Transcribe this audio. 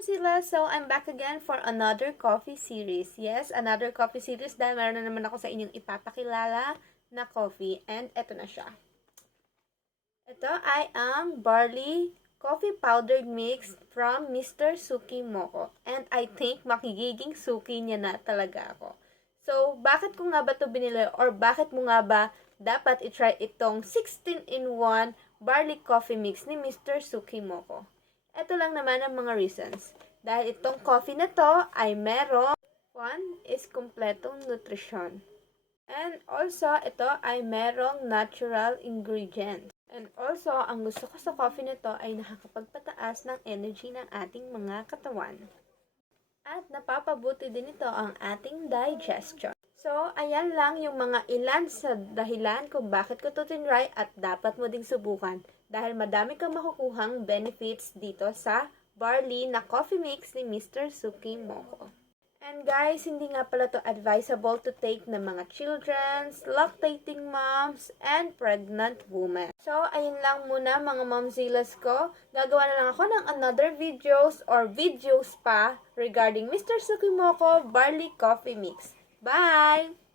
Sila. So, I'm back again for another coffee series. Yes, another coffee series dahil meron na naman ako sa inyong ipapakilala na coffee. And eto na siya. Ito ay ang barley coffee powdered mix from Mr. Suki Moko. And I think makigiging suki niya na talaga ako. So, bakit ko nga ba ito binili or bakit mo nga ba dapat itry itong 16-in-1 barley coffee mix ni Mr. Suki Moko? Ito lang naman ang mga reasons. Dahil itong coffee na to ay merong, one is kumpletong nutrisyon. And also, ito ay merong natural ingredients. And also, ang gusto ko sa coffee na to ay nakakapagpataas ng energy ng ating mga katawan. At napapabuti din ito ang ating digestion. So, ayan lang yung mga ilan sa dahilan kung bakit ko ito tinry at dapat mo ding subukan dahil madami kang makukuhang benefits dito sa barley na coffee mix ni Mr. Suki Moko. And guys, hindi nga pala to advisable to take ng mga children, lactating moms, and pregnant women. So, ayun lang muna mga momzillas ko. Gagawa na lang ako ng another videos or videos pa regarding Mr. Suki Moko barley coffee mix. Bye!